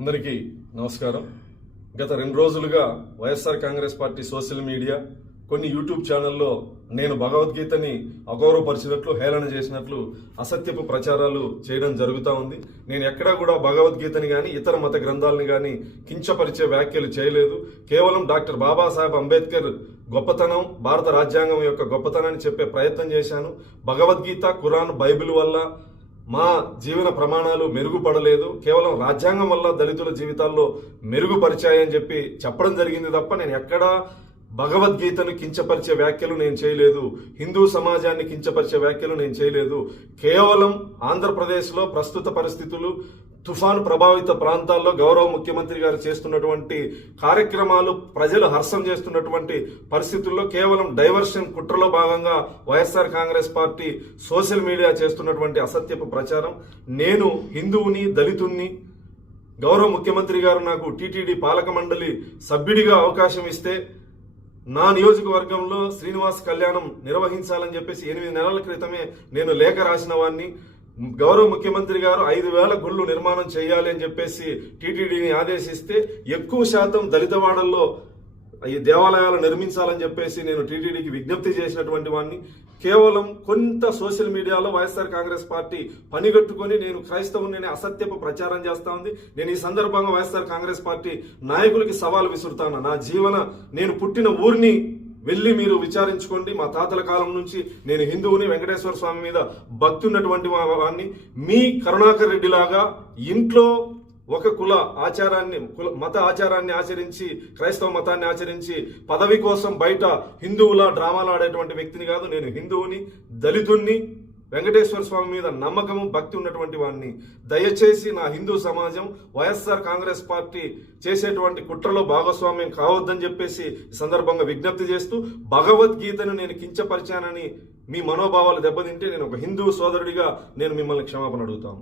అందరికీ నమస్కారం. గత రెండు రోజులుగా YSR Congress party social media కొన్ని యూట్యూబ్ ఛానల్లో నేను భగవద్గీతని అగౌరవపరిచినట్లు హేళన చేసినట్లు అసత్యపు ప్రచారాలు చేయడం జరుగుతూ ఉంది. నేను ఎక్కడా కూడా భగవద్గీతని కానీ ఇతర మత గ్రంథాలను కానీ కించపరిచే వ్యాఖ్యలు చేయలేదు. కేవలం డాక్టర్ బాబాసాహెబ్ అంబేద్కర్ గొప్పతనం భారత రాజ్యాంగం యొక్క గొప్పతనాన్ని చెప్పే ప్రయత్నం చేశాను. భగవద్గీత ఖురాన్ బైబిల్ వల్ల మా జీవన ప్రమాణాలు మెరుగుపడలేదు. కేవలం రాజ్యాంగం వల్ల దళితుల జీవితాల్లో మెరుగుపరిచాయని చెప్పి చెప్పడం జరిగింది తప్ప నేను ఎక్కడా భగవద్గీతను కించపరిచే వ్యాఖ్యలు నేను చేయలేదు. హిందూ సమాజాన్ని కించపరిచే వ్యాఖ్యలు నేను చేయలేదు. కేవలం ఆంధ్రప్రదేశ్లో ప్రస్తుత పరిస్థితులు తుఫాను ప్రభావిత ప్రాంతాల్లో గౌరవ ముఖ్యమంత్రి గారు చేస్తున్నటువంటి కార్యక్రమాలు ప్రజలు హర్షం చేస్తున్నటువంటి పరిస్థితుల్లో కేవలం డైవర్షన్ కుట్రలో భాగంగా YSR Congress party social media చేస్తున్నటువంటి అసత్యపు ప్రచారం. నేను హిందువుని దళితుణ్ణి గౌరవ ముఖ్యమంత్రి గారు నాకు టీటీడీ పాలక మండలి సభ్యుడిగా అవకాశం ఇస్తే నా నియోజకవర్గంలో శ్రీనివాస్ కళ్యాణం నిర్వహించాలని చెప్పేసి ఎనిమిది నెలల క్రితమే నేను లేఖ రాసిన వాడిని గౌరవ ముఖ్యమంత్రి గారు ఐదు వేల గుళ్ళు నిర్మాణం చేయాలి అని చెప్పేసి టీటీడీని ఆదేశిస్తే ఎక్కువ శాతం దళితవాడల్లో ఈ దేవాలయాలు నిర్మించాలని చెప్పేసి నేను టీటీడీకి విజ్ఞప్తి చేసినటువంటి వాడిని. కేవలం కొంత సోషల్ మీడియాలో వైఎస్ఆర్ కాంగ్రెస్ పార్టీ పనిగట్టుకొని నేను క్రైస్తవుని అసత్యపు ప్రచారం చేస్తా ఉంది. నేను ఈ సందర్భంగా వైఎస్ఆర్ కాంగ్రెస్ పార్టీ నాయకులకి సవాల్ విసురుతాను. నా జీవన నేను పుట్టిన ఊరిని వెళ్ళి మీరు విచారించుకోండి. మా తాతల కాలం నుంచి నేను హిందువుని వెంకటేశ్వర స్వామి మీద భక్తి ఉన్నటువంటి వాడిని. మీ కరుణాకర్ రెడ్డి లాగా ఇంట్లో ఒక కుల ఆచారాన్ని కుల మత ఆచారాన్ని ఆచరించి క్రైస్తవ మతాన్ని ఆచరించి పదవి కోసం బయట హిందువుల డ్రామాలు ఆడేటువంటి వ్యక్తిని కాదు నేను హిందువుని దళితుణ్ణి వెంకటేశ్వర స్వామి మీద నమ్మకము భక్తి ఉన్నటువంటి వాడిని దయచేసి నా హిందూ సమాజం వైఎస్ఆర్ కాంగ్రెస్ పార్టీ చేసేటువంటి కుట్రలో భాగస్వామ్యం కావద్దని చెప్పేసి సందర్భంగా విజ్ఞప్తి చేస్తూ భగవద్గీతను నేను కించపరిచానని మీ మనోభావాలు దెబ్బతింటే నేను ఒక హిందూ సోదరుడిగా నేను మిమ్మల్ని క్షమాపణ అడుగుతాను.